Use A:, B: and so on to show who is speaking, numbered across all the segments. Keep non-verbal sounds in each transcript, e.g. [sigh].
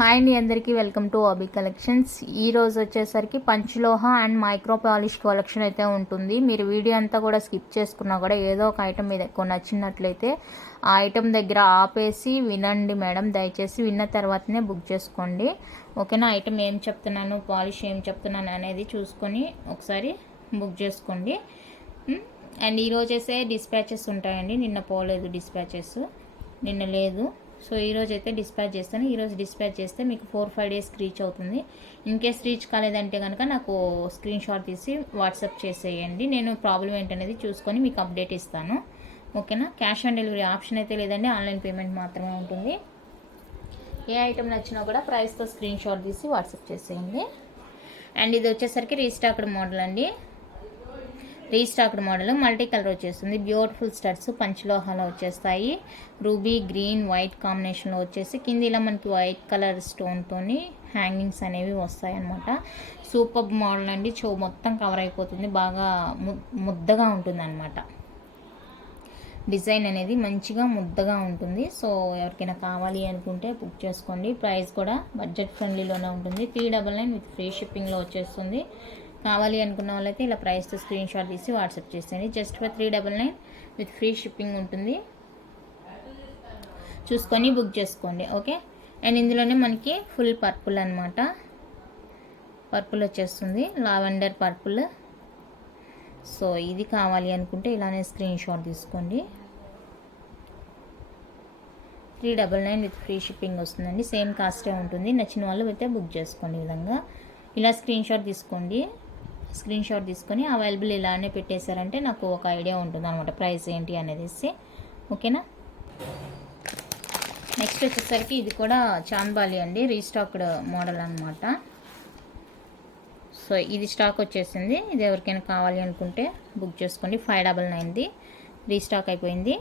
A: Hi అండి అందరికీ welcome to అబీ collections. ఈ రోజు వచ్చేసరికి panchaloha and micro polish collection అయితే ఉంటుంది. మీరు వీడియో అంతా కూడా స్కిప్ చేసుకున్నా కూడా ఏదో ఒక ఐటమ్ మీద ఎక్కువ నచ్చినట్లయితే ఆ ఐటమ్ దగ్గర ఆపేసి వినండి మేడం. దయచేసి విన్న తర్వాతనే బుక్ చేసుకోండి. ఓకేనా? ఐటమ్ ఏం చెప్తున్నాను పాలిష్ ఏం చెప్తున్నాను అనేది చూసుకొని ఒకసారి బుక్ చేసుకోండి. అండ్ ఈరోజు చేసే డిస్పాచెస్ ఉంటాయండి. నిన్న పోలేదు డిస్పాచెస్ నిన్న లేదు. సో ఈరోజు అయితే డిస్పాచ్ చేస్తాను. ఈరోజు డిస్పాచ్ చేస్తే మీకు ఫోర్ ఫైవ్ డేస్కి రీచ్ అవుతుంది. ఇన్ కేస్ రీచ్ కాలేదంటే కనుక నాకు స్క్రీన్ షాట్ తీసి వాట్సాప్ చేసేయండి. నేను ప్రాబ్లం ఏంటనేది చూసుకొని మీకు అప్డేట్ ఇస్తాను. ఓకేనా క్యాష్ ఆన్ డెలివరీ ఆప్షన్ అయితే లేదండి. ఆన్లైన్ పేమెంట్ మాత్రమే ఉంటుంది. ఏ ఐటమ్ నచ్చినా కూడా ప్రైస్తో స్క్రీన్ షాట్ తీసి వాట్సాప్ చేసేయండి. అండ్ ఇది వచ్చేసరికి రీస్టాక్డ్ మోడల్ అండి. రీస్టాక్డ్ మోడల్ మల్టీ కలర్ వచ్చేస్తుంది. బ్యూటిఫుల్ స్టడ్స్ పంచలోహాలో వచ్చేస్తాయి. రూబీ గ్రీన్ వైట్ కాంబినేషన్లో వచ్చేసి కింద ఇలా మనకి వైట్ కలర్ స్టోన్తోని హ్యాంగింగ్స్ అనేవి వస్తాయి అనమాట సూపర్ మోడల్ అండి. చో మొత్తం కవర్ అయిపోతుంది. బాగా ముద్దగా ఉంటుంది అనమాట డిజైన్ అనేది మంచిగా ముద్దగా ఉంటుంది. సో ఎవరికైనా కావాలి అనుకుంటే బుక్ చేసుకోండి. ప్రైస్ కూడా బడ్జెట్ ఫ్రెండ్లీలోనే ఉంటుంది. Three double nine with free షిప్పింగ్లో వచ్చేస్తుంది. కావాలి అనుకున్న వాళ్ళైతే ఇలా ప్రైస్తో స్క్రీన్ షాట్ తీసి వాట్సాప్ చేసేయండి. Just for three double nine with free shipping ఉంటుంది. చూసుకొని బుక్ చేసుకోండి ఓకే అండ్ ఇందులోనే మనకి ఫుల్ పర్పుల్ అనమాట పర్పుల్ వచ్చేస్తుంది లావెండర్ పర్పుల్ సో ఇది కావాలి అనుకుంటే ఇలానే స్క్రీన్ షాట్ తీసుకోండి. Three double nine with free shipping వస్తుందండి. సేమ్ కాస్టే ఉంటుంది. నచ్చిన వాళ్ళు అయితే బుక్ చేసుకోండి ఈ విధంగా. ఇలా స్క్రీన్ షాట్ తీసుకోండి. స్క్రీన్ షాట్ తీసుకొని అవైలబుల్ ఇలానే పెట్టేశారంటే నాకు ఒక ఐడియా ఉంటుంది అనమాట ప్రైస్ ఏంటి అనేది ఓకేనా? నెక్స్ట్ వచ్చేసరికి ఇది కూడా చాంబాలి అండి. రీస్టాక్డ్ మోడల్ అనమాట సో ఇది స్టాక్ వచ్చేసింది. ఇది ఎవరికైనా కావాలి అనుకుంటే బుక్ చేసుకోండి. ఫైవ్ డబల్ నైన్ది. రీస్టాక్ అయిపోయింది.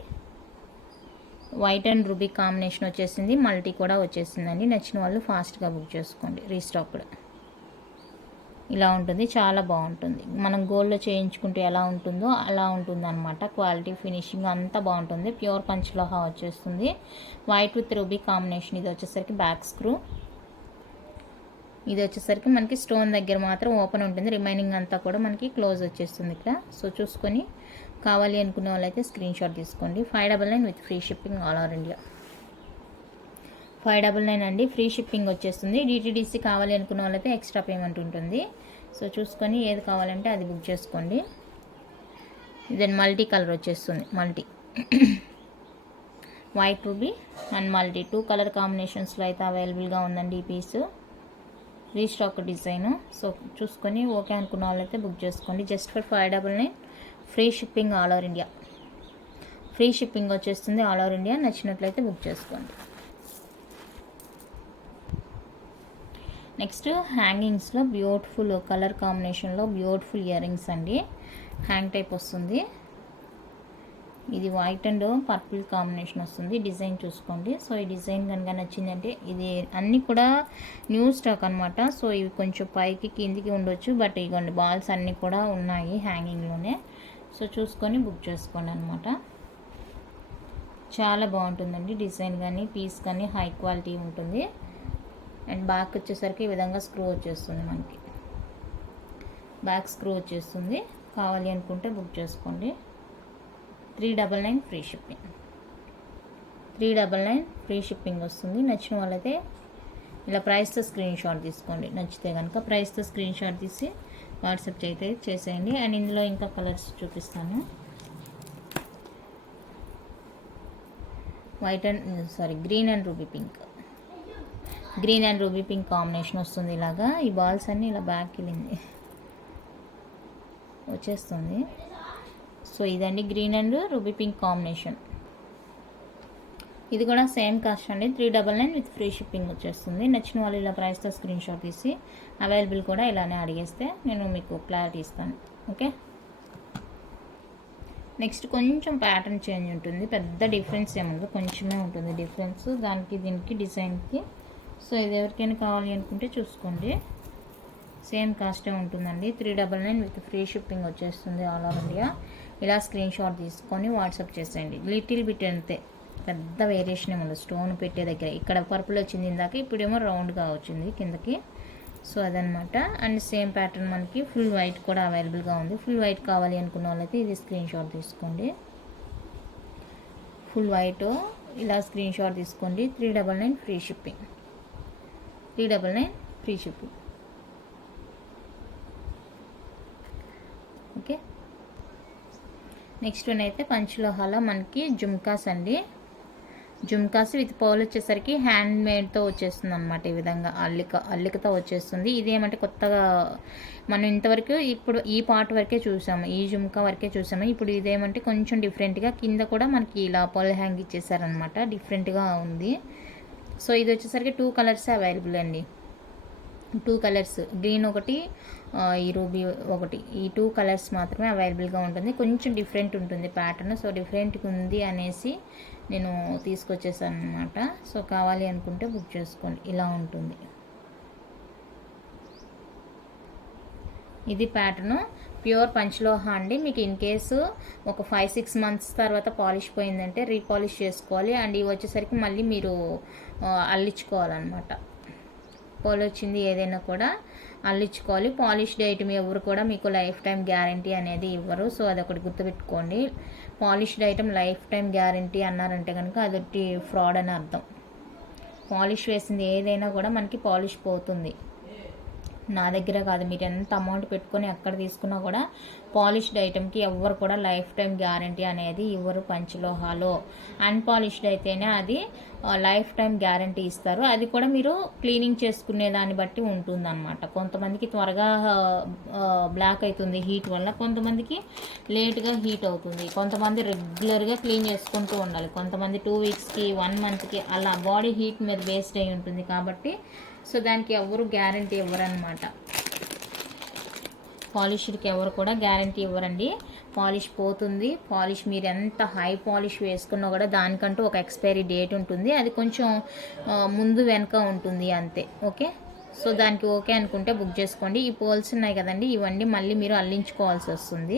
A: వైట్ అండ్ రూబీ కాంబినేషన్ వచ్చేసింది. మల్టీ కూడా వచ్చేసిందండి. నచ్చిన వాళ్ళు ఫాస్ట్గా బుక్ చేసుకోండి. రీస్టాక్డ్. ఇలా ఉంటుంది చాలా బాగుంటుంది. మనం గోల్డ్లో చేయించుకుంటే ఎలా ఉంటుందో అలా ఉంటుంది అనమాట క్వాలిటీ ఫినిషింగ్ అంతా బాగుంటుంది. ప్యూర్ పంచలోహా వచ్చేస్తుంది. వైట్ విత్ రూబీ కాంబినేషన్ ఇది వచ్చేసరికి బ్యాక్ స్క్రూ ఇది వచ్చేసరికి మనకి స్టోన్ దగ్గర మాత్రం ఓపెన్ ఉంటుంది. రిమైనింగ్ అంతా కూడా మనకి క్లోజ్ వచ్చేస్తుంది ఇక్కడ. సో చూసుకొని కావాలి అనుకునే వాళ్ళైతే స్క్రీన్ షాట్ తీసుకోండి. Five double nine with free shipping all over India five double nine అండి. ఫ్రీ షిప్పింగ్ వచ్చేస్తుంది. డిటీడీసీ కావాలి అనుకున్న వాళ్ళైతే ఎక్స్ట్రా పేమెంట్ ఉంటుంది. సో చూసుకొని ఏది కావాలంటే అది బుక్ చేసుకోండి. దెన్ మల్టీ కలర్ వచ్చేస్తుంది. Multi. [clears throat] White ruby and multi. Two colour కాంబినేషన్స్లో అయితే అవైలబుల్గా ఉందండి ఈ పీసు. Restock design. సో చూసుకొని ఓకే అనుకున్న వాళ్ళైతే బుక్ చేసుకోండి. Just for five double nine. Free shipping all over India. Free shipping వచ్చేస్తుంది ఆల్ ఓవర్ ఇండియా. నచ్చినట్లయితే బుక్ చేసుకోండి. నెక్స్ట్ హ్యాంగింగ్స్లో బ్యూటిఫుల్ కలర్ కాంబినేషన్లో బ్యూటిఫుల్ ఇయర్ రింగ్స్ అండి. హ్యాంగ్ టైప్ వస్తుంది. ఇది వైట్ అండ్ పర్పుల్ కాంబినేషన్ వస్తుంది. డిజైన్ చూసుకోండి. సో ఈ డిజైన్ కనుక నచ్చిందంటే ఇది అన్నీ కూడా న్యూ స్టాక్ అనమాట సో ఇవి కొంచెం పైకి కిందికి ఉండొచ్చు. బట్ ఇగోండి బాల్స్ అన్నీ కూడా ఉన్నాయి హ్యాంగింగ్లోనే. సో చూసుకొని బుక్ చేసుకోండి అనమాట చాలా బాగుంటుందండి డిజైన్ కానీ పీస్ కానీ హై క్వాలిటీ ఉంటుంది. అండ్ బ్యాక్ వచ్చేసరికి ఈ విధంగా స్క్రూ వచ్చేస్తుంది మనకి. బ్యాక్ స్క్రూ వచ్చేస్తుంది. కావాలి అనుకుంటే బుక్ చేసుకోండి. Three double nine free shipping. Three double nine free shipping వస్తుంది. నచ్చిన వాళ్ళైతే ఇలా ప్రైస్తో స్క్రీన్ షాట్ తీసుకోండి. నచ్చితే కనుక ప్రైస్తో స్క్రీన్ షాట్ తీసి వాట్సాప్ అయితే చేసేయండి. అండ్ ఇందులో ఇంకా కలర్స్ చూపిస్తాను. White and sorry green and ruby pink green and ruby pink combination వస్తుంది ఇలాగా. ఈ బాల్స్ అన్నీ ఇలా బ్యాక్ వెళ్ళింది. వచ్చేస్తుంది. సో ఇదండి green and ruby pink combination. ఇది కూడా సేమ్ కాస్ట్ అండి. Three double nine with free shipping వచ్చేస్తుంది. నచ్చిన వాళ్ళు ఇలా ప్రైస్తో స్క్రీన్ షాట్ తీసి అవైలబుల్ కూడా ఇలానే అడిగేస్తే నేను మీకు క్లారిటీ ఇస్తాను. ఓకే? నెక్స్ట్ కొంచెం ప్యాటర్న్ చేంజ్ ఉంటుంది. పెద్ద డిఫరెన్స్ ఏముంది కొంచెమే ఉంటుంది డిఫరెన్స్ దానికి దీనికి డిజైన్కి సో ఇది ఎవరికైనా కావాలి అనుకుంటే చూసుకోండి. సేమ్ కాస్టే ఉంటుందండి. Three double nine with free shipping వచ్చేస్తుంది ఆల్ ఓవర్ ఇండియా. ఇలా స్క్రీన్ షాట్ తీసుకొని వాట్సాప్ చేసేయండి. లిటిల్ బిట్ అంతే. పెద్ద వేరియేషన్ ఏమో స్టోన్ పెట్టే దగ్గర. ఇక్కడ పర్పుల్ వచ్చింది ఇందాక ఇప్పుడేమో రౌండ్గా వచ్చింది కిందకి. సో అదనమాట. అండ్ సేమ్ ప్యాటర్న్ మనకి ఫుల్ వైట్ కూడా అవైలబుల్గా ఉంది. ఫుల్ వైట్ కావాలి అనుకున్న వాళ్ళైతే ఇది స్క్రీన్ షాట్ తీసుకోండి. Full white. ఇలా స్క్రీన్ షాట్ తీసుకోండి. Three double nine free shipping. Three double nine free shipping okay. Next one అయితే పంచలోహాలో మనకి జుమ్కాస్ అండి. జుమ్కాస్ విత్ పౌల్ వచ్చేసరికి హ్యాండ్ మేడ్తో వచ్చేస్తుంది అనమాట ఈ విధంగా. అల్లిక అల్లికతో వచ్చేస్తుంది. ఇదేమంటే కొత్తగా మనం ఇంతవరకు ఇప్పుడు ఈ పార్ట్ వరకే చూసాము. ఈ జుమ్కా వరకే చూసాము. ఇప్పుడు ఇదేమంటే కొంచెం డిఫరెంట్గా కింద కూడా మనకి ఇలా పౌల్ హ్యాంగ్ ఇచ్చేసారనమాట డిఫరెంట్గా ఉంది. సో ఇది వచ్చేసరికి టూ కలర్స్ అవైలబుల్ అండి. టూ కలర్స్ గ్రీన్ ఒకటి ఈ రూబీ ఒకటి. ఈ టూ కలర్స్ మాత్రమే అవైలబుల్గా ఉంటుంది. కొంచెం డిఫరెంట్ ఉంటుంది ప్యాటర్న్ సో డిఫరెంట్గా ఉంది అనేసి నేను తీసుకొచ్చేసాను అనమాట సో కావాలి అనుకుంటే బుక్ చేసుకోండి. ఇలా ఉంటుంది. ఇది ప్యాటర్ను ప్యూర్ పంచలోహ అండి. మీకు ఇన్ కేసు ఒక ఫైవ్ సిక్స్ మంత్స్ తర్వాత పాలిష్ పోయిందంటే రీపాలిష్ చేసుకోవాలి. అండ్ ఇవి వచ్చేసరికి మళ్ళీ మీరు అల్లించుకోవాలన్నమాట. పోలొచ్చింది ఏదైనా కూడా అల్లించుకోవాలి. పాలిష్డ్ ఐటమ్ ఎవరు కూడా మీకు లైఫ్ టైం గ్యారంటీ అనేది ఇవ్వరు. సో అది ఒకటి గుర్తుపెట్టుకోండి. Polished item life time guarantee అన్నారంటే కనుక అదొకటి ఫ్రాడ్ అని అర్థం. పాలిష్ వేసింది ఏదైనా కూడా మనకి పాలిష్ పోతుంది. నా దగ్గర కాదు. మీరు ఎంత అమౌంట్ పెట్టుకొని ఎక్కడ తీసుకున్నా కూడా పాలిష్డ్ ఐటెంకి ఎవ్వరు కూడా లైఫ్ టైం గ్యారంటీ అనేది ఇవ్వరు పంచలోహాలో. అన్పాలిష్డ్ అయితేనే అది లైఫ్ టైం గ్యారంటీ ఇస్తారు. అది కూడా మీరు క్లీనింగ్ చేసుకునే దాన్ని బట్టి ఉంటుందన్నమాట. కొంతమందికి త్వరగా బ్లాక్ అవుతుంది హీట్ వల్ల కొంతమందికి లేట్గా హీట్ అవుతుంది. కొంతమంది రెగ్యులర్గా క్లీన్ చేసుకుంటూ ఉండాలి. కొంతమంది టూ వీక్స్కి వన్ మంత్కి అలా బాడీ హీట్ మీద బేస్డ్ అయి ఉంటుంది కాబట్టి సో దానికి ఎవరు గ్యారంటీ ఇవ్వరనమాట పాలిష్డ్కి ఎవరు కూడా గ్యారంటీ ఇవ్వరండి. పాలిష్ పోతుంది. పాలిష్ మీరు ఎంత హై పాలిష్ వేసుకున్నా కూడా దానికంటూ ఒక ఎక్స్పైరీ డేట్ ఉంటుంది. అది కొంచెం ముందు వెనక ఉంటుంది అంతే. ఓకే? సో దానికి ఓకే అనుకుంటే బుక్ చేసుకోండి. ఈ పోల్స్ ఉన్నాయి కదండి ఇవన్నీ మళ్ళీ మీరు అల్లించుకోవాల్సి వస్తుంది.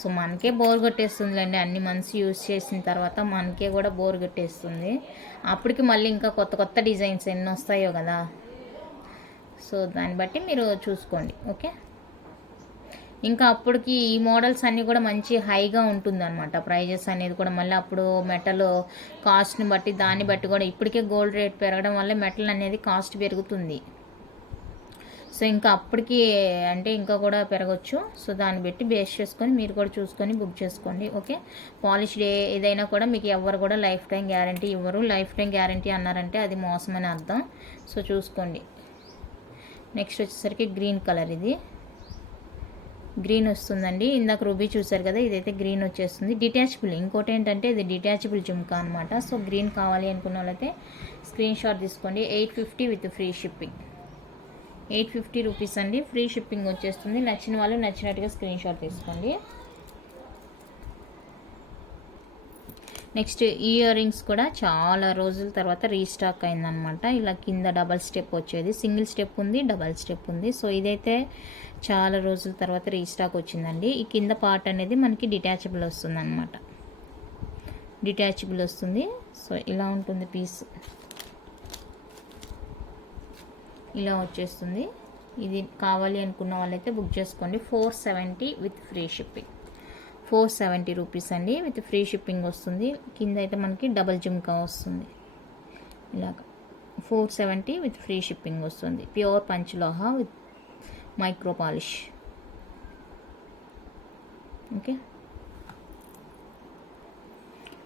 A: సో మనకే బోర్ కొట్టేస్తుందిలేండి. అన్ని మంత్స్ యూస్ చేసిన తర్వాత మనకే కూడా బోర్ కొట్టేస్తుంది. అప్పటికి మళ్ళీ ఇంకా కొత్త కొత్త డిజైన్స్ ఎన్ని వస్తాయో కదా. సో దాన్ని బట్టి మీరు చూసుకోండి ఓకే? ఇంకా అప్పటికి ఈ మోడల్స్ అన్నీ కూడా మంచి హైగా ఉంటుంది అనమాట ప్రైజెస్ అనేది కూడా మళ్ళీ అప్పుడు మెటల్ కాస్ట్ని బట్టి దాన్ని బట్టి కూడా ఇప్పటికే గోల్డ్ రేట్ పెరగడం వల్ల మెటల్ అనేది కాస్ట్ పెరుగుతుంది. సో ఇంకా అప్పటికి అంటే ఇంకా కూడా పెరగచ్చు. సో దాన్ని బట్టి బేస్ చేసుకొని మీరు కూడా చూసుకొని బుక్ చేసుకోండి ఓకే? పాలిష్డ్ ఏదైనా కూడా మీకు ఎవరు కూడా లైఫ్ టైం గ్యారంటీ ఇవ్వరు. లైఫ్ టైం గ్యారంటీ అన్నారంటే అది మోసమని అర్థం. సో చూసుకోండి. నెక్స్ట్ వచ్చేసరికి గ్రీన్ కలర్ ఇది. గ్రీన్ వస్తుందండి. ఇందాక రూబీ చూసారు కదా ఇదైతే గ్రీన్ వచ్చేస్తుంది. డిటాచబుల్ ఇంకోటి ఏంటంటే ఇది డిటాచబుల్ జుమ్కా అనమాట సో గ్రీన్ కావాలి అనుకున్న వాళ్ళైతే స్క్రీన్ షాట్ తీసుకోండి. Eight fifty with free shipping. Eight fifty rupees అండి. ఫ్రీ షిప్పింగ్ వచ్చేస్తుంది. నచ్చిన వాళ్ళు నచ్చినట్టుగా స్క్రీన్ షాట్ తీసుకోండి. నెక్స్ట్ ఇయర్ రింగ్స్ కూడా చాలా రోజుల తర్వాత రీస్టాక్ అయిందనమాట ఇలా కింద డబల్ స్టెప్ వచ్చేది. సింగిల్ స్టెప్ ఉంది డబల్ స్టెప్ ఉంది. సో ఇదైతే చాలా రోజుల తర్వాత రీస్టాక్ వచ్చిందండి. ఈ కింద పార్ట్ అనేది మనకి డిటాచబుల్ వస్తుంది అనమాట డిటాచబుల్ వస్తుంది. సో ఇలా ఉంటుంది పీస్. ఇలా వచ్చేస్తుంది. ఇది కావాలి అనుకున్న వాళ్ళైతే బుక్ చేసుకోండి. Four seventy with free shipping. Four seventy rupees అండి. విత్ ఫ్రీ షిప్పింగ్ వస్తుంది. కింద అయితే మనకి డబల్ జుమ్కా వస్తుంది. ఇలాగ. Four seventy with free shipping వస్తుంది. Pure panchaloha with micro polish. Okay.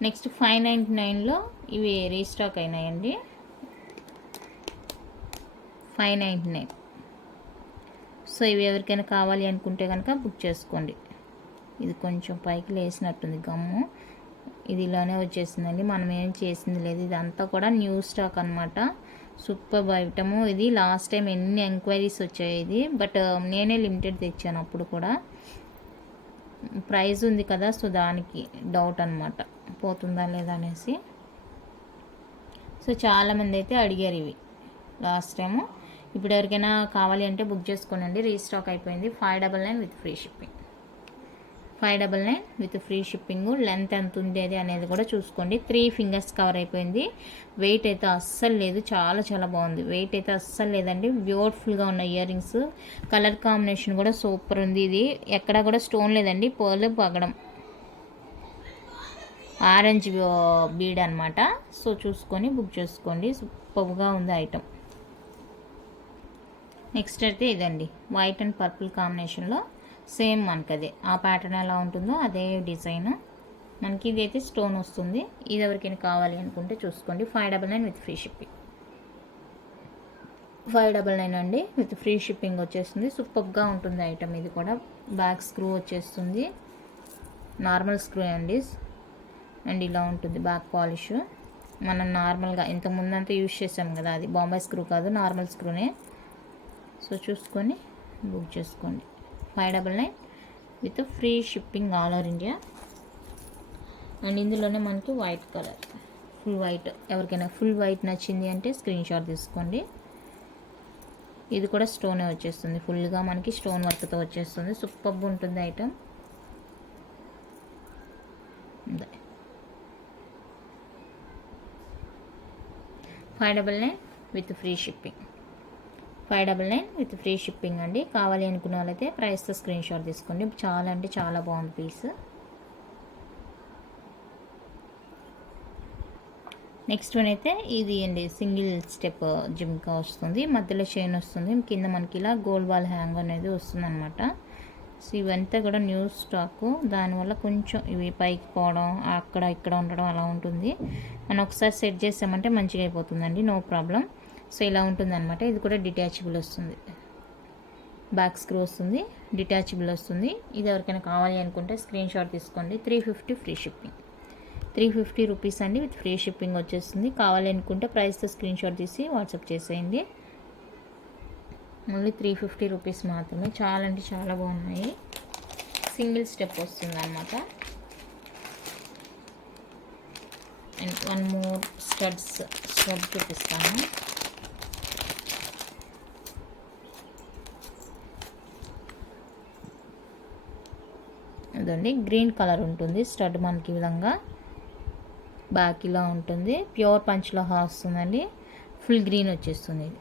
A: Next five ninety నైన్లో ఇవి రీస్టాక్ అయినాయండి. Five ninety nine. సో ఇవి ఎవరికైనా కావాలి అనుకుంటే కనుక బుక్ చేసుకోండి. ఇది కొంచెం పైకి లేసినట్టుంది గమ్ము. ఇది ఇలానే వచ్చేసిందండి. మనం ఏం చేసింది లేదు. ఇదంతా కూడా న్యూ స్టాక్ అనమాట సూపర్ ఐటము ఇది. లాస్ట్ టైం ఎన్ని ఎంక్వైరీస్ వచ్చాయి ఇది. బట్ um, నేనే లిమిటెడ్ తెచ్చాను అప్పుడు కూడా. ప్రైస్ ఉంది కదా సో దానికి డౌట్ అనమాట పోతుందా లేదా అనేసి. సో చాలామంది అయితే అడిగారు ఇవి లాస్ట్ టైము. ఇప్పుడు ఎవరికైనా కావాలి అంటే బుక్ చేసుకోనండి. రీస్టాక్ అయిపోయింది. Five double nine with free shipping. Five double nine with free shipping. Length ఎంత ఉంది అది అనేది కూడా చూసుకోండి. త్రీ ఫింగర్స్ కవర్ అయిపోయింది. వెయిట్ అయితే అస్సలు లేదు. చాలా చాలా బాగుంది. వెయిట్ అయితే అస్సలు లేదండి. బ్యూటిఫుల్గా ఉన్న ఇయర్ రింగ్స్. కలర్ కాంబినేషన్ కూడా సూపర్ ఉంది ఇది. ఎక్కడ కూడా స్టోన్ లేదండి. పర్లు పగడం. ఆరెంజ్ బీడ్ అనమాట సో చూసుకొని బుక్ చేసుకోండి. సూపర్గా ఉంది ఐటమ్. నెక్స్ట్ అయితే ఇదండి. వైట్ అండ్ పర్పుల్ కాంబినేషన్లో సేమ్ మనకి అదే ఆ ప్యాటర్న్ ఎలా ఉంటుందో అదే డిజైన్ మనకి ఇది అయితే స్టోన్ వస్తుంది. ఇది ఎవరికైనా కావాలి అనుకుంటే చూసుకోండి. Five double nine with free shipping five double nine అండి. విత్ ఫ్రీ షిప్పింగ్ వచ్చేస్తుంది. సూపర్గా ఉంటుంది ఐటమ్ ఇది కూడా. బ్యాక్ స్క్రూ వచ్చేస్తుంది. నార్మల్ స్క్రూ అండి. అండ్ ఇలా ఉంటుంది బ్యాక్ పాలిష్ మనం నార్మల్గా ఇంత ముందంతా యూజ్ చేసాం కదా అది బాంబే స్క్రూ కాదు నార్మల్ స్క్రూనే సో చూసుకొని బుక్ చేసుకోండి. Five double nine with free shipping all over India. And ఇందులోనే మనకి వైట్ కలర్ ఫుల్ వైట్. ఎవరికైనా ఫుల్ వైట్ నచ్చింది అంటే స్క్రీన్ షాట్ తీసుకోండి. ఇది కూడా స్టోనే వచ్చేస్తుంది. ఫుల్గా మనకి స్టోన్ వర్క్తో వచ్చేస్తుంది. సూపర్బ్ ఉంటుంది item. Five double nine with free shipping. Five double nine with free shipping అండి. కావాలి అనుకున్న వాళ్ళైతే ప్రైస్తో స్క్రీన్ షాట్ తీసుకోండి. చాలా అంటే చాలా బాగుంది పీస్. నెక్స్ట్ వన్ అయితే ఇది అండి సింగిల్ స్టెప్ జిమ్కా వస్తుంది. మధ్యలో చైన్ వస్తుంది. కింద మనకి ఇలా గోల్డ్ బాల్ హ్యాంగ్ అనేది వస్తుంది అనమాట సో ఇవంతా కూడా న్యూ స్టాక్. దానివల్ల కొంచెం ఇవి పైకి పోవడం అక్కడ ఇక్కడ ఉండడం అలా ఉంటుంది. మనం ఒకసారి సెట్ చేసామంటే మంచిగా అయిపోతుందండి. No problem. సో ఇలా ఉంటుంది అనమాట ఇది కూడా డిటాచబుల్ వస్తుంది. బ్యాక్ స్క్రూ వస్తుంది. డిటాచబుల్ వస్తుంది. ఇది ఎవరికైనా కావాలి అనుకుంటే స్క్రీన్ షాట్ తీసుకోండి. Three fifty free shipping three fifty rupees అండి. విత్ ఫ్రీ షిప్పింగ్ వచ్చేస్తుంది. కావాలి అనుకుంటే ప్రైస్తో స్క్రీన్ షాట్ తీసి వాట్సాప్ చేసేయండి. ఓన్లీ త్రీ ఫిఫ్టీ రూపీస్ మాత్రమే. చాలా అంటే చాలా బాగున్నాయి. సింగిల్ స్టెప్ వస్తుంది అనమాట and one more studs stud చూపిస్తాను. ఇదండి గ్రీన్ కలర్ ఉంటుంది. స్టడ్ మనకి విధంగా బ్యాక్ ఇలా ఉంటుంది. ప్యూర్ పంచ్లో వస్తుందండి. ఫుల్ గ్రీన్ వచ్చేస్తుంది. ఇది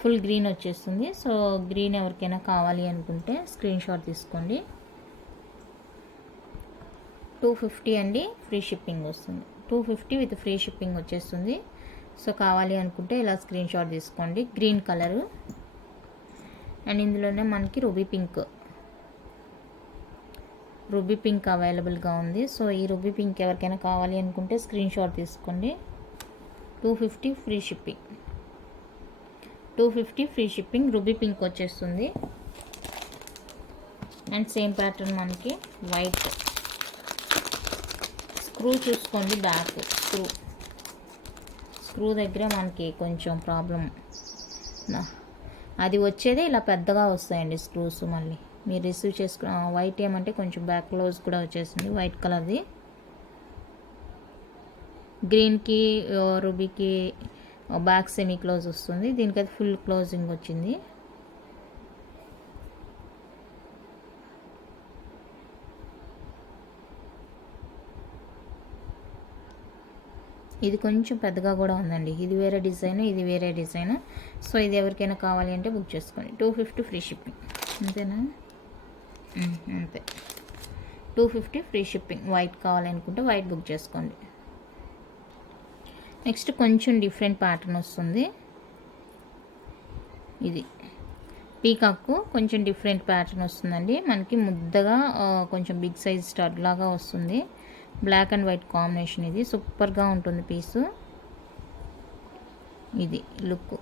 A: ఫుల్ గ్రీన్ వచ్చేస్తుంది. సో గ్రీన్ ఎవరికైనా కావాలి అనుకుంటే స్క్రీన్ షాట్ తీసుకోండి. టూ ఫిఫ్టీ అండి. ఫ్రీ షిప్పింగ్ వస్తుంది. Two fifty with free shipping వచ్చేస్తుంది. సో కావాలి అనుకుంటే ఇలా స్క్రీన్ షాట్ తీసుకోండి. Green colour. అండ్ ఇందులోనే మనకి రూబీ పింక్. రూబీ పింక్ అవైలబుల్గా ఉంది. సో ఈ రూబీ పింక్ ఎవరికైనా కావాలి అనుకుంటే స్క్రీన్ షాట్ తీసుకోండి. Two fifty free shipping. Two fifty free shipping ruby pink వచ్చేస్తుంది. అండ్ సేమ్ ప్యాటర్న్ మనకి వైట్. స్క్రూ చూసుకోండి బ్యాక్. స్క్రూ. స్క్రూ దగ్గర మనకి కొంచెం ప్రాబ్లం అది వచ్చేదే ఇలా పెద్దగా వస్తాయండి స్క్రూస్ మళ్ళీ. మీరు రిసీవ్ చేసుకున్న వైట్ ఏమంటే కొంచెం బ్యాక్ క్లోజ్ కూడా వచ్చేసింది వైట్ కలర్ది. గ్రీన్కి రూబీకి బ్యాక్ సెమీ క్లోజ్ వస్తుంది. దీనికైతే ఫుల్ క్లోజింగ్ వచ్చింది. ఇది కొంచెం పెద్దగా కూడా ఉందండి. ఇది వేరే డిజైన్ ఇది వేరే డిజైన్. సో ఇది ఎవరికైనా కావాలి అంటే బుక్ చేసుకోండి. Two fifty free shipping. అంతేనా? అంతే. Two fifty free shipping. White కావాలనుకుంటే వైట్ బుక్ చేసుకోండి. నెక్స్ట్ కొంచెం డిఫరెంట్ ప్యాటర్న్ వస్తుంది. ఇది. పీకాక్ కొంచెం డిఫరెంట్ ప్యాటర్న్ వస్తుందండి. మనకి ముద్దగా కొంచెం బిగ్ సైజ్ స్టడ్ లాగా వస్తుంది. బ్లాక్ అండ్ వైట్ కాంబినేషన్ ఇది. సూపర్గా ఉంటుంది పీసు. ఇది లుక్.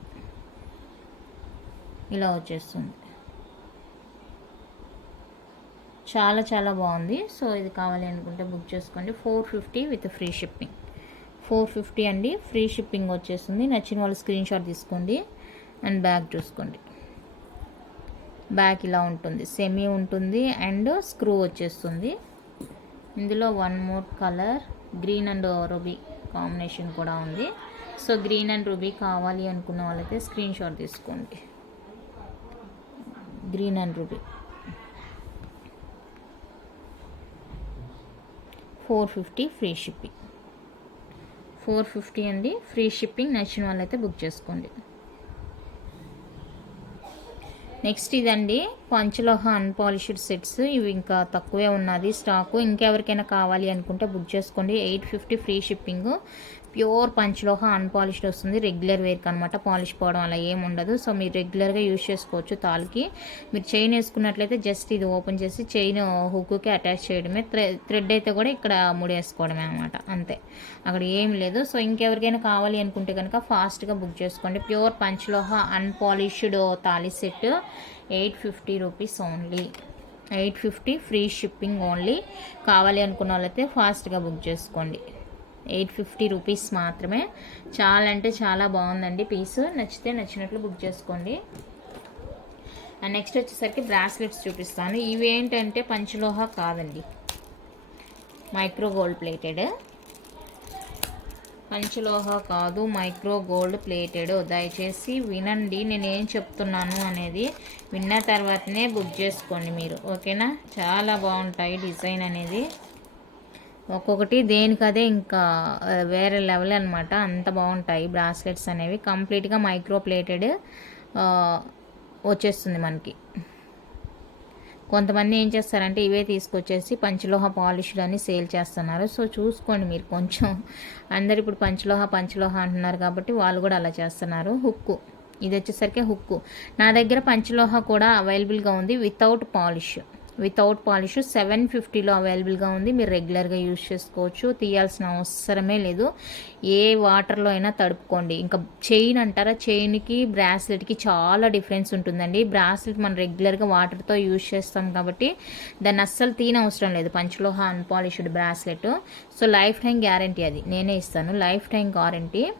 A: ఇలా వచ్చేస్తుంది. చాలా చాలా బాగుంది. సో ఇది కావాలి అనుకుంటే బుక్ చేసుకోండి. Four fifty with free shipping four fifty అండి. ఫ్రీ షిప్పింగ్ వచ్చేస్తుంది. నచ్చిన వాళ్ళు స్క్రీన్ షాట్ తీసుకోండి. అండ్ బ్యాగ్ చూసుకోండి. బ్యాగ్ ఇలా ఉంటుంది. సెమీ ఉంటుంది. అండ్ స్క్రూ వచ్చేస్తుంది. ఇందులో one more colour green and ruby combination కూడా ఉంది. సో గ్రీన్ అండ్ రూబీ కావాలి అనుకున్న వాళ్ళైతే స్క్రీన్ షాట్ తీసుకోండి. Green and ruby. Four fifty free shipping. Four fifty అండి. ఫ్రీ షిప్పింగ్ నచ్చిన వాళ్ళైతే బుక్ చేసుకోండి. నెక్స్ట్ ఇదండి పంచలోహ అన్పాలిష్డ్ సెట్స్. ఇవి ఇంకా తక్కువే ఉన్నది స్టాకు. ఇంకెవరికైనా కావాలి అనుకుంటే బుక్ చేసుకోండి. Eight fifty free shipping. Pure panchaloha unpolished వస్తుంది. రెగ్యులర్ వేర్కి అనమాట పాలిష్ పోవడం అలా ఏమి ఉండదు. సో మీరు రెగ్యులర్గా యూజ్ చేసుకోవచ్చు తాళ్ళకి మీరు చైన్ వేసుకున్నట్లయితే జస్ట్ ఇది ఓపెన్ చేసి చైన్ హుక్కి అటాచ్ చేయడమే. థ్రెడ్ అయితే కూడా ఇక్కడ ముడేసుకోవడమే అనమాట అంతే. అక్కడ ఏం లేదు. సో ఇంకెవరికైనా కావాలి అనుకుంటే కనుక ఫాస్ట్గా బుక్ చేసుకోండి. Pure panchaloha unpolished thali set eight fifty rupees only. Eight fifty free shipping only. కావాలి అనుకున్న వాళ్ళైతే ఫాస్ట్గా బుక్ చేసుకోండి. ఎయిట్ ఫిఫ్టీ రూపీస్ మాత్రమే. చాలా అంటే చాలా బాగుందండి పీస్. నచ్చితే నచ్చినట్లు బుక్ చేసుకోండి. నెక్స్ట్ వచ్చేసరికి బ్రాస్లెట్స్ చూపిస్తాను. ఇవి ఏంటంటే పంచలోహ కాదండి. Micro gold plated. పంచలోహ కాదు మైక్రో గోల్డ్ ప్లేటెడ్. దయచేసి వినండి నేను ఏం చెప్తున్నాను అనేది విన్న తర్వాతనే బుక్ చేసుకోండి మీరు. ఓకేనా? చాలా బాగుంటాయి డిజైన్ అనేది. ఒక్కొక్కటి దేనికదే ఇంకా వేరే లెవెల్ అనమాట అంత బాగుంటాయి బ్రాస్లెట్స్ అనేవి. కంప్లీట్గా మైక్రో ప్లేటెడ్ వచ్చేస్తుంది మనకి. కొంతమంది ఏం చేస్తారంటే ఇవే తీసుకొచ్చేసి పంచలోహ పాలిష్డ్ అని సేల్ చేస్తున్నారు. సో చూసుకోండి మీరు కొంచెం. అందరు ఇప్పుడు పంచలోహ పంచలోహ అంటున్నారు కాబట్టి వాళ్ళు కూడా అలా చేస్తున్నారు. హుక్కు. ఇది వచ్చేసరికి హుక్కు. నా దగ్గర పంచలోహ కూడా అవైలబుల్గా ఉంది without polish without polish seven ఫిఫ్టీలో అవైలబుల్గా ఉంది. మీరు రెగ్యులర్గా యూజ్ చేసుకోవచ్చు. తీయాల్సిన అవసరమే లేదు. ఏ వాటర్లో అయినా తడుపుకోండి. ఇంకా చైన్ అంటారా? చైన్కి బ్రాస్లెట్కి చాలా డిఫరెన్స్ ఉంటుందండి. బ్రాస్లెట్ మనం రెగ్యులర్గా వాటర్తో యూజ్ చేస్తాం కాబట్టి దాన్ని అస్సలు తీన అవసరం లేదు. పంచలోహ unpolished bracelet so life time guarantee అది. నేనే ఇస్తాను. లైఫ్ టైం గ్యారంటీ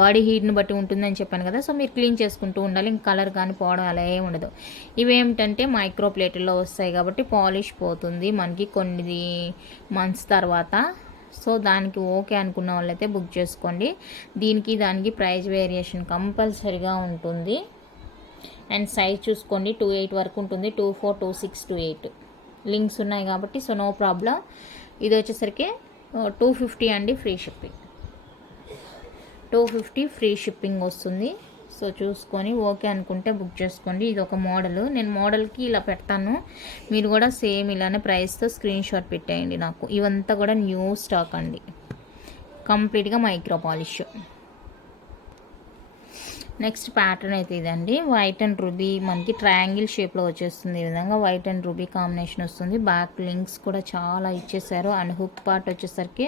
A: బాడీ హీట్ని బట్టి ఉంటుందని చెప్పాను కదా సో మీరు క్లీన్ చేసుకుంటూ ఉండాలి. ఇంక కలర్ కానీ పోవడం అలా ఏమి ఉండదు. ఇవేమిటంటే మైక్రో ప్లేట్లో వస్తాయి కాబట్టి పాలిష్ పోతుంది మనకి కొన్ని మంత్స్ తర్వాత. సో దానికి ఓకే అనుకున్న వాళ్ళైతే బుక్ చేసుకోండి. దీనికి దానికి ప్రైస్ వేరియేషన్ కంపల్సరిగా ఉంటుంది. అండ్ సైజ్ చూసుకోండి టూ ఎయిట్ వరకు ఉంటుంది. Two four two six two eight links ఉన్నాయి కాబట్టి సో నో ప్రాబ్లం. ఇది వచ్చేసరికి టూ ఫిఫ్టీ అండి free shipping. Two fifty free shipping వస్తుంది. సో చూసుకొని ఓకే అనుకుంటే బుక్ చేసుకోండి. ఇది ఒక మోడల్. నేను మోడల్కి ఇలా పెడతాను. మీరు కూడా సేమ్ ఇలానే ప్రైస్తో స్క్రీన్ షాట్ పెట్టేయండి నాకు. ఇవంతా కూడా న్యూ స్టాక్ అండి. కంప్లీట్గా మైక్రో పాలిష్. నెక్స్ట్ ప్యాటర్న్ అయితే ఇదండి. వైట్ అండ్ రూబీ మనకి ట్రయాంగిల్ షేప్లో వచ్చేస్తుంది ఈ విధంగా. వైట్ అండ్ రూబీ కాంబినేషన్ వస్తుంది. బ్యాక్ లింక్స్ కూడా చాలా ఇచ్చేసారు. అండ్ హుక్ పార్ట్ వచ్చేసరికి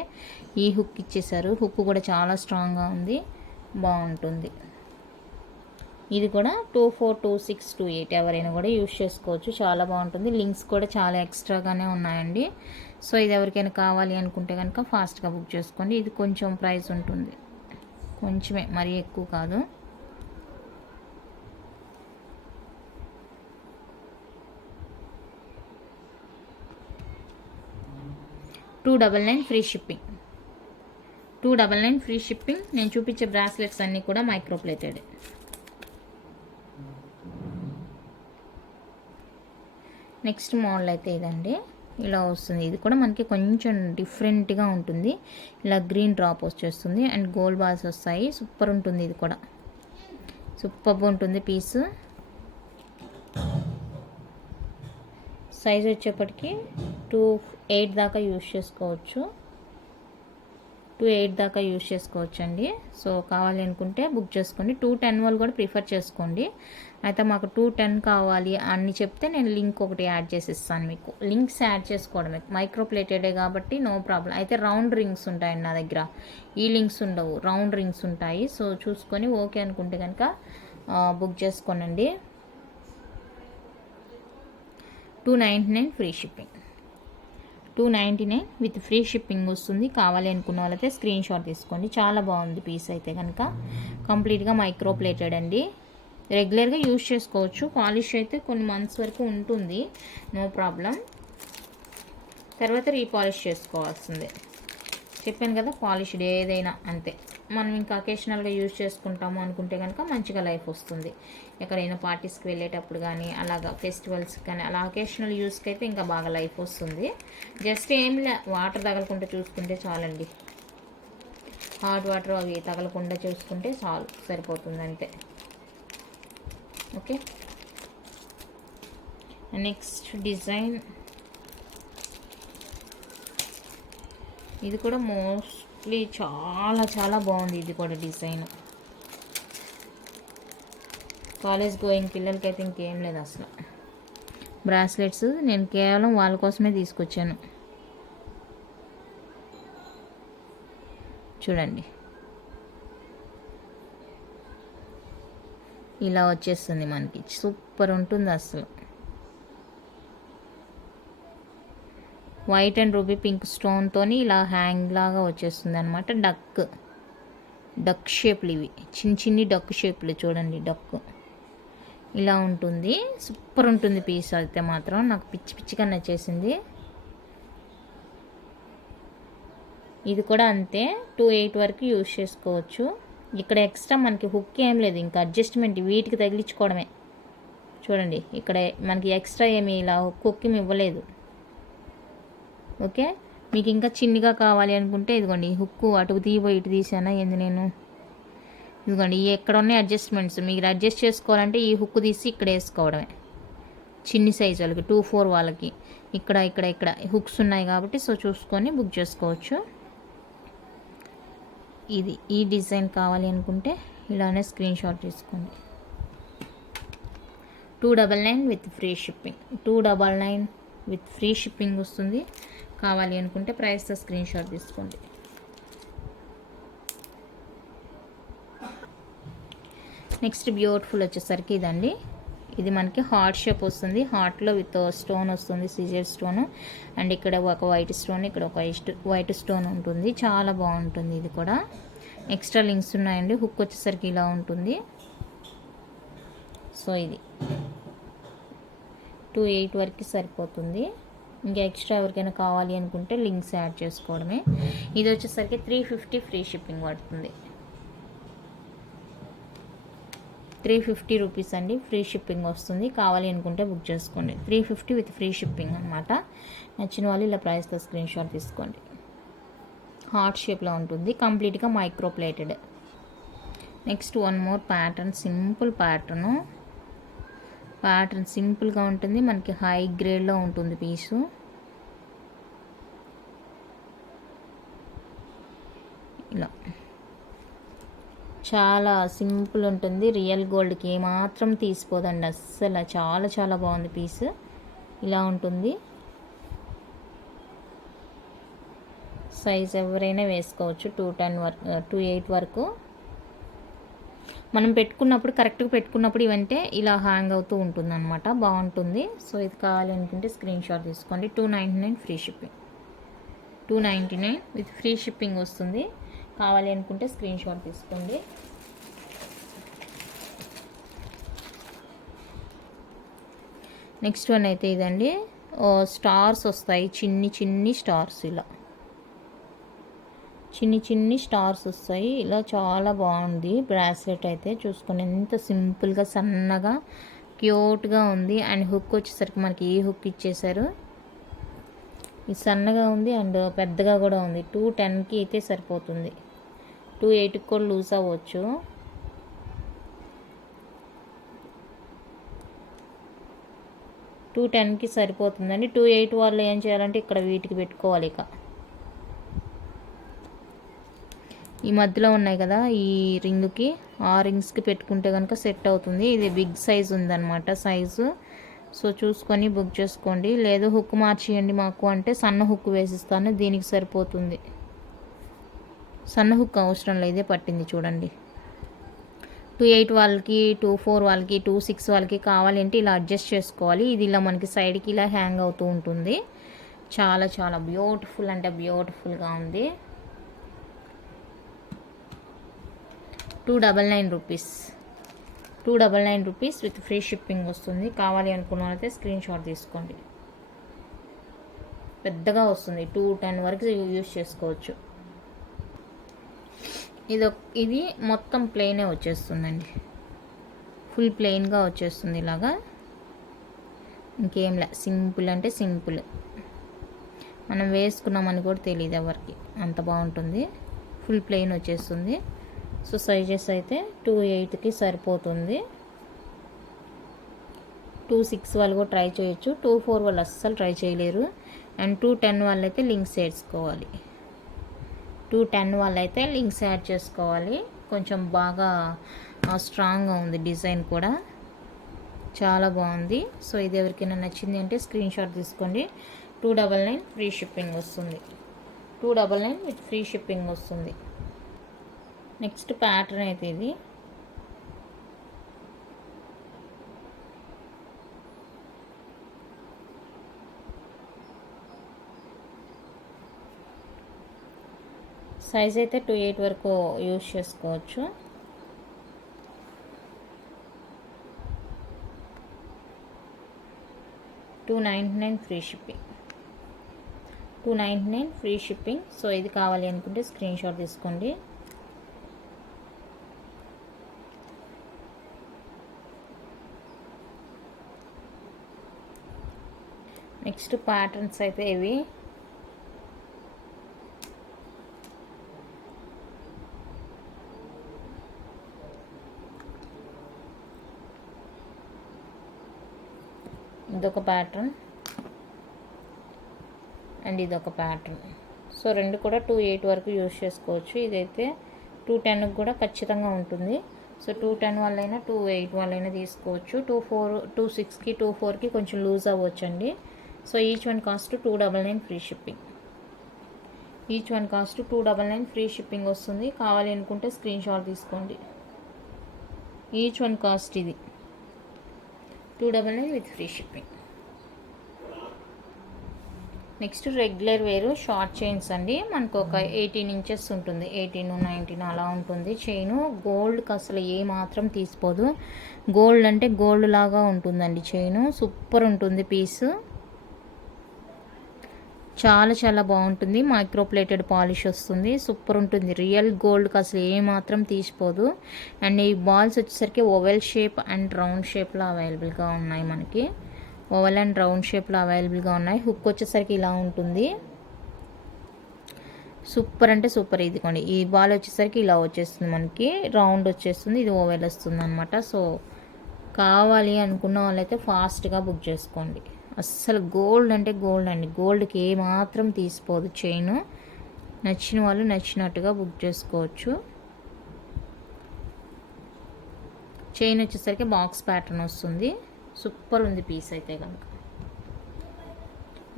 A: ఈ హుక్ ఇచ్చేసారు. హుక్ కూడా చాలా స్ట్రాంగ్గా ఉంది. బాగుంటుంది. ఇది కూడా two four two six two eight ఎవరైనా కూడా యూస్ చేసుకోవచ్చు. చాలా బాగుంటుంది. లింక్స్ కూడా చాలా ఎక్స్ట్రాగానే ఉన్నాయండి. సో ఇది ఎవరికైనా కావాలి అనుకుంటే కనుక ఫాస్ట్గా బుక్ చేసుకోండి. ఇది కొంచెం ప్రైస్ ఉంటుంది. కొంచెమే మరీ ఎక్కువ కాదు. Two double nine free shipping two double nine free shipping నేను చూపించే బ్రాస్లెట్స్ అన్నీ కూడా మైక్రోప్లేటెడ్ నెక్స్ట్ మోడల్ అయితే ఇదండి. ఇలా వస్తుంది. ఇది కూడా మనకి కొంచెం డిఫరెంట్గా ఉంటుంది. ఇలా గ్రీన్ డ్రాప్ వచ్చేస్తుంది అండ్ గోల్డ్ బాల్స్ వస్తాయి. సూపర్ ఉంటుంది ఇది కూడా. సూపర్ ఉంటుంది పీస్ సైజ్ వచ్చేప్పటికి టూ ఎయిట్ దాకా యూస్ చేసుకోవచ్చు. టూ ఎయిట్ దాకా యూజ్ చేసుకోవచ్చు అండి సో కావాలి అనుకుంటే బుక్ చేసుకోండి. టూ టెన్ వాళ్ళు కూడా ప్రిఫర్ చేసుకోండి. అయితే మాకు టూ టెన్ కావాలి అని చెప్తే నేను లింక్ ఒకటి యాడ్ చేసి ఇస్తాను మీకు. లింక్స్ యాడ్ చేసుకోవడమే. మైక్రో ప్లేటెడే కాబట్టి నో ప్రాబ్లం. అయితే రౌండ్ రింగ్స్ ఉంటాయండి నా దగ్గర. ఈ లింక్స్ ఉండవు. రౌండ్ రింగ్స్ ఉంటాయి. సో చూసుకొని ఓకే అనుకుంటే కనుక బుక్ చేసుకోనండి. Two ninety nine free shipping. Two ninety nine with free shipping వస్తుంది. కావాలి అనుకున్న వాళ్ళైతే స్క్రీన్ షాట్ తీసుకోండి. చాలా బాగుంది పీస్ అయితే కనుక. కంప్లీట్గా మైక్రో ప్లేటెడ్ అండి. రెగ్యులర్గా యూజ్ చేసుకోవచ్చు. పాలిష్ అయితే కొన్ని మంత్స్ వరకు ఉంటుంది. No problem. తర్వాత రీపాలిష్ చేసుకోవాల్సిందే. చెప్పాను కదా పాలిష్డ్ ఏదైనా అంతే. మనం ఇంకా అకేషనల్గా యూజ్ చేసుకుంటాము అనుకుంటే కనుక మంచిగా లైఫ్ వస్తుంది. ఎక్కడైనా పార్టీస్కి వెళ్ళేటప్పుడు కానీ అలాగా ఫెస్టివల్స్ కానీ అలా అకేషనల్ యూస్కి అయితే ఇంకా బాగా లైఫ్ వస్తుంది. జస్ట్ ఏం లే వాటర్ తగలకుండా చూసుకుంటే చాలండి. హాట్ వాటర్ అవి తగలకుండా చూసుకుంటే చాలు సరిపోతుంది అంతే. ఓకే నెక్స్ట్ డిజైన్ ఇది కూడా మోస్ట్ మోస్ట్లీ చాలా చాలా బాగుంది ఇది కూడా డిజైన్. కాలేజ్ గోయింగ్ అయితే ఇంకేం లేదు అసలు. బ్రాస్లెట్స్ నేను కేవలం వాళ్ళ కోసమే తీసుకొచ్చాను. చూడండి. ఇలా వచ్చేస్తుంది మనకి. సూపర్ ఉంటుంది అసలు. వైట్ అండ్ రూబీ పింక్ స్టోన్తో ఇలా హ్యాంగ్ లాగా వచ్చేస్తుంది అనమాట డక్ డక్ షేప్లు ఇవి. చిన్న చిన్ని డక్ షేప్లు చూడండి డక్ ఇలా ఉంటుంది. సూపర్ ఉంటుంది పీస్ అయితే మాత్రం. నాకు పిచ్చి పిచ్చిగా నచ్చేసింది. ఇది కూడా అంతే. టూ ఎయిట్ వరకు యూజ్ చేసుకోవచ్చు. ఇక్కడ ఎక్స్ట్రా మనకి హుక్ ఏం లేదు. ఇంకా అడ్జస్ట్మెంట్ వీటికి తగిలించుకోవడమే. చూడండి. ఇక్కడ మనకి ఎక్స్ట్రా ఏమి ఇలా హుక్ ఇవ్వలేదు. ఓకే? మీకు ఇంకా చిన్నగా కావాలి అనుకుంటే ఇదిగోండి హుక్కు అటు తీయబో ఇటు తీసానా ఏంది నేను? ఇదిగోండి ఈ ఎక్కడ ఉన్నాయి అడ్జస్ట్మెంట్స్ మీరు అడ్జస్ట్ చేసుకోవాలంటే ఈ హుక్ తీసి ఇక్కడ వేసుకోవడమే. చిన్ని సైజ్ వాళ్ళకి టూ ఫోర్ వాళ్ళకి. ఇక్కడ ఇక్కడ ఇక్కడ. హుక్స్ ఉన్నాయి కాబట్టి సో చూసుకొని బుక్ చేసుకోవచ్చు. ఇది ఈ డిజైన్ కావాలి అనుకుంటే ఇలానే స్క్రీన్ షాట్ తీసుకోండి. Two double nine with free shipping two double nine with free shipping వస్తుంది. కావాలి అనుకుంటే ప్రైస్తో స్క్రీన్ షాట్ తీసుకోండి. నెక్స్ట్ బ్యూటిఫుల్ వచ్చేసరికి ఇదండి. ఇది మనకి హార్ట్ షేప్ వస్తుంది. హార్ట్లో విత్ స్టోన్ వస్తుంది సిజర్ స్టోన్ అండ్ ఇక్కడ ఒక వైట్ స్టోన్ ఇక్కడ ఒక వైట్ స్టోన్ ఉంటుంది. చాలా బాగుంటుంది ఇది కూడా. ఎక్స్ట్రా లింక్స్ ఉన్నాయండి. హుక్ వచ్చేసరికి ఇలా ఉంటుంది. సో ఇది. టూ ఎయిట్ వరకు సరిపోతుంది. ఇంకా ఎక్స్ట్రా ఎవరికైనా కావాలి అనుకుంటే లింక్స్ యాడ్ చేసుకోవడమే. ఇది వచ్చేసరికి త్రీ ఫిఫ్టీ ఫ్రీ షిప్పింగ్ పడుతుంది. త్రీ ఫిఫ్టీ రూపీస్ అండి ఫ్రీ షిప్పింగ్ వస్తుంది. కావాలి అనుకుంటే బుక్ చేసుకోండి. Three fifty with free shipping అనమాట నచ్చిన వాళ్ళు ఇలా ప్రైస్తో స్క్రీన్ షాట్ తీసుకోండి. హార్ట్ షేప్లో ఉంటుంది. కంప్లీట్గా micro plated next one more pattern simple pattern pattern సింపుల్గా ఉంటుంది. మనకి హై గ్రేడ్లో ఉంటుంది పీసు. ఇలా. చాలా సింపుల్ ఉంటుంది. రియల్ గోల్డ్కి ఏమాత్రం తీసిపోదండి. అస్సలు చాలా చాలా బాగుంది పీస్. ఇలా ఉంటుంది. సైజ్ ఎవరైనా వేసుకోవచ్చు. టూ టెన్ వరకు టూ ఎయిట్ వరకు. మనం పెట్టుకున్నప్పుడు కరెక్ట్గా పెట్టుకున్నప్పుడు ఇవంటే ఇలా హ్యాంగ్ అవుతూ ఉంటుంది అనమాట బాగుంటుంది. సో ఇది కావాలనుకుంటే స్క్రీన్ షాట్ తీసుకోండి. Two ninety nine free shipping. Two ninety nine with free shipping వస్తుంది. కావాలి అనుకుంటే స్క్రీన్ షాట్ తీసుకోండి. నెక్స్ట్ వన్ అయితే ఇదండి. స్టార్స్ వస్తాయి. చిన్ని చిన్ని స్టార్స్ ఇలా. చిన్ని చిన్ని స్టార్స్ వస్తాయి. ఇలా చాలా బాగుంది. బ్రాస్లెట్ అయితే చూసుకొని ఎంత సింపుల్గా సన్నగా క్యూట్గా ఉంది. అండ్ హుక్ వచ్చేసరికి మనకి ఏ హుక్ ఇచ్చేసారు ఇది సన్నగా ఉంది అండ్ పెద్దగా కూడా ఉంది. టూ టెన్కి అయితే సరిపోతుంది. టూ ఎయిట్కి కూడా లూజ్ అవ్వచ్చు. టూ టెన్కి సరిపోతుందండి. టూ ఎయిట్ వాళ్ళు ఏం చేయాలంటే ఇక్కడ వీటికి పెట్టుకోవాలి ఇక. ఈ మధ్యలో ఉన్నాయి కదా ఈ రింగ్కి. ఆ రింగ్స్కి పెట్టుకుంటే కనుక సెట్ అవుతుంది. ఇది బిగ్ సైజ్ ఉందన్నమాట సైజు. సో చూసుకొని బుక్ చేసుకోండి. లేదు హుక్ మార్చేయండి మాకు అంటే సన్న హుక్ వేసిస్తాను దీనికి సరిపోతుంది. సన్న హుక్ అవసరం లేదే పట్టింది చూడండి. టూ ఎయిట్ వాళ్ళకి టూ ఫోర్ వాళ్ళకి టూ సిక్స్ వాళ్ళకి కావాలంటే ఇలా అడ్జస్ట్ చేసుకోవాలి. ఇది ఇలా మనకి సైడ్కి ఇలా హ్యాంగ్ అవుతూ ఉంటుంది. చాలా చాలా బ్యూటిఫుల్ అంటే బ్యూటిఫుల్గా ఉంది. Two double nine rupees two double nine rupees with free shipping వస్తుంది. కావాలి అనుకున్న అయితే స్క్రీన్ షాట్ తీసుకోండి. పెద్దగా వస్తుంది. టూ టెన్ వరకు యూజ్ చేసుకోవచ్చు. ఇది ఒక- ఇది మొత్తం ప్లెయినే వచ్చేస్తుందండి. ఫుల్ ప్లెయిన్గా వచ్చేస్తుంది ఇలాగా. ఇంకేంలే సింపుల్ అంటే సింపుల్ మనం వేసుకున్నామని కూడా తెలియదు ఎవరికి. అంత బాగుంటుంది. ఫుల్ ప్లెయిన్ వచ్చేస్తుంది. సో సైజెస్ అయితే టూ ఎయిట్కి సరిపోతుంది. టూ సిక్స్ వాళ్ళు కూడా ట్రై చేయొచ్చు. టూ ఫోర్ వాళ్ళు అస్సలు ట్రై చేయలేరు. అండ్ టూ టెన్ వాళ్ళైతే లింక్స్ వేసుకోవాలి టూ టెన్ వాళ్ళైతే లింక్స్ యాడ్ చేసుకోవాలి. కొంచెం బాగా స్ట్రాంగ్గా ఉంది డిజైన్ కూడా. చాలా బాగుంది. సో ఇది ఎవరికైనా నచ్చింది అంటే స్క్రీన్ షాట్ తీసుకోండి. Two double nine free shipping వస్తుంది. Two double nine with free shipping వస్తుంది. నెక్స్ట్ ప్యాటర్న్ అయితే ఇది. సైజ్ అయితే టూ ఎయిట్ వరకు యూజ్ చేసుకోవచ్చు. Two ninety nine free shipping. Two ninety nine free shipping. So ఇది కావాలి అనుకుంటే స్క్రీన్ షాట్ తీసుకోండి. నెక్స్ట్ ప్యాటర్న్స్ అయితే ఇవి. ఇదొక ప్యాటర్న్. అండ్ ఇదొక ప్యాటర్న్. సో రెండు కూడా టూ ఎయిట్ వరకు యూజ్ చేసుకోవచ్చు. ఇదైతే టూ టెన్కి కూడా ఖచ్చితంగా ఉంటుంది. సో టూ టెన్ వాళ్ళైనా టూ ఎయిట్ వాళ్ళైనా తీసుకోవచ్చు. టూ ఫోర్ టూ సిక్స్కి టూ ఫోర్కి కొంచెం లూజ్ అవ్వచ్చు అండి so each one cost two double nine free shipping each one cost two double nine free shipping వస్తుంది. కావాలి అనుకుంటే స్క్రీన్ షాట్ తీసుకోండి. ఈచ్ వన్ కాస్ట్ ఇది. Two double nine with free shipping next regular వేరు short chains అండి. మనకు ఒక eighteen inches ఉంటుంది. ఎయిటీన్ నైన్టీన్ అలా ఉంటుంది. చైన్ గోల్డ్కి అసలు ఏ మాత్రం తీసిపోదు గోల్డ్ అంటే గోల్డ్ లాగా ఉంటుందండి చైన్ సూపర్ ఉంటుంది పీసు చాలా చాలా బాగుంటుంది. మైక్రోప్లేటెడ్ పాలిష్ వస్తుంది. సూపర్ ఉంటుంది. రియల్ గోల్డ్కి అసలు ఏమాత్రం తీసిపోదు. అండ్ ఈ బాల్స్ వచ్చేసరికి ఓవెల్ షేప్ అండ్ రౌండ్ షేప్లో అవైలబుల్గా ఉన్నాయి మనకి. ఓవెల్ అండ్ రౌండ్ షేప్లో అవైలబుల్గా ఉన్నాయి. హుక్ వచ్చేసరికి ఇలా ఉంటుంది. సూపర్ అంటే సూపర్ ఇదిగోండి. ఈ బాల్ వచ్చేసరికి ఇలా వచ్చేస్తుంది మనకి. రౌండ్ వచ్చేస్తుంది. ఇది ఓవెల్ వస్తుంది అనమాట సో కావాలి అనుకున్న వాళ్ళైతే ఫాస్ట్గా బుక్ చేసుకోండి. అస్సలు గోల్డ్ అంటే గోల్డ్ అండి. గోల్డ్కి ఏ మాత్రం తీసిపోదు చైన్. నచ్చిన వాళ్ళు నచ్చినట్టుగా బుక్ చేసుకోవచ్చు. చైన్ వచ్చేసరికి బాక్స్ ప్యాటర్న్ వస్తుంది. సూపర్ ఉంది పీస్ అయితే కనుక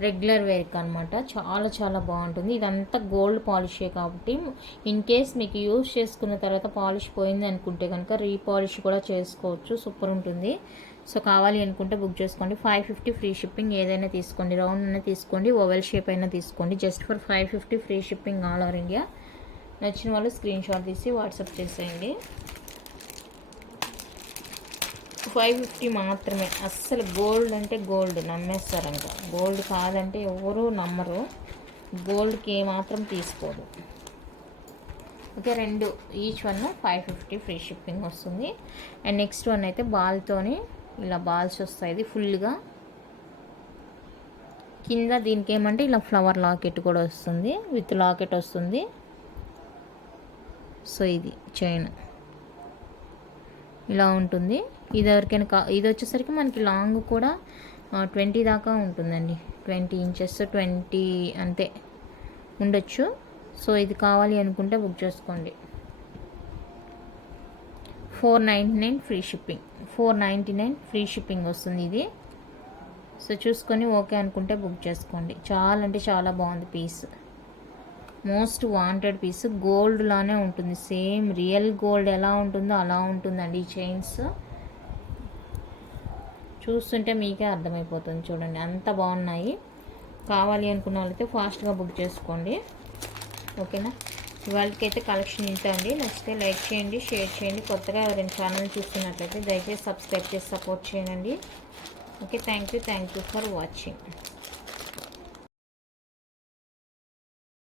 A: రెగ్యులర్ వేర్క్ అనమాట చాలా చాలా బాగుంటుంది. ఇదంతా గోల్డ్ పాలిషే కాబట్టి ఇన్ కేస్ మీకు యూజ్ చేసుకున్న తర్వాత పాలిష్ పోయింది అనుకుంటే కనుక రీపాలిష్ కూడా చేసుకోవచ్చు. సూపర్ ఉంటుంది. సో కావాలి అనుకుంటే బుక్ చేసుకోండి. ఫైవ్ ఫిఫ్టీ ఫ్రీ షిప్పింగ్ ఏదైనా తీసుకోండి. రౌండ్ అయినా తీసుకోండి. ఓవెల్ షేప్ అయినా తీసుకోండి. Just for five fifty free shipping all over India. నచ్చిన వాళ్ళు స్క్రీన్ షాట్ తీసి వాట్సాప్ చేసేయండి. ఫైవ్ ఫిఫ్టీ మాత్రమే. అస్సలు గోల్డ్ అంటే గోల్డ్ నమ్మేస్తారంట. గోల్డ్ కాదంటే ఎవరు నమ్మరు. గోల్డ్కి ఏమాత్రం తీసుకోదు. ఓకే రెండు. Each one five fifty free shipping వస్తుంది. అండ్ నెక్స్ట్ వన్ అయితే బాల్తోని ఇలా బాల్స్ వస్తాయి ఇది ఫుల్గా. కింద దీనికి ఏమంటే ఇలా ఫ్లవర్ లాకెట్ కూడా వస్తుంది విత్ లాకెట్ వస్తుంది. సో ఇది చైన్. ఇలా ఉంటుంది. ఇది ఎవరికైనా కా ఇది వచ్చేసరికి మనకి లాంగ్ కూడా ట్వంటీ దాకా ఉంటుందండి. ట్వంటీ ఇంచెస్ ట్వంటీ అంతే ఉండొచ్చు. సో ఇది కావాలి అనుకుంటే బుక్ చేసుకోండి. Four ninety nine free shipping. Four ninety nine free shipping వస్తుంది ఇది. సో చూసుకొని ఓకే అనుకుంటే బుక్ చేసుకోండి. చాలా అంటే చాలా బాగుంది పీస్. Most wanted piece. గోల్డ్లానే ఉంటుంది. సేమ్ రియల్ గోల్డ్ ఎలా ఉంటుందో అలా ఉంటుందండి ఈ చైన్స్. చూస్తుంటే మీకే అర్థమైపోతుంది చూడండి. అంత బాగున్నాయి. కావాలి అనుకున్న వాళ్ళైతే ఫాస్ట్గా బుక్ చేసుకోండి. ఓకేనా? ఇవాళకైతే కలెక్షన్ ఇంత అండి నచ్చితే లైక్ చేయండి షేర్ చేయండి. కొత్తగా ఎవరైనా ఛానల్ చూస్తున్నట్లయితే దయచేసి సబ్స్క్రైబ్ చేసి సపోర్ట్ చేయండి. Okay thank you thank you for watching.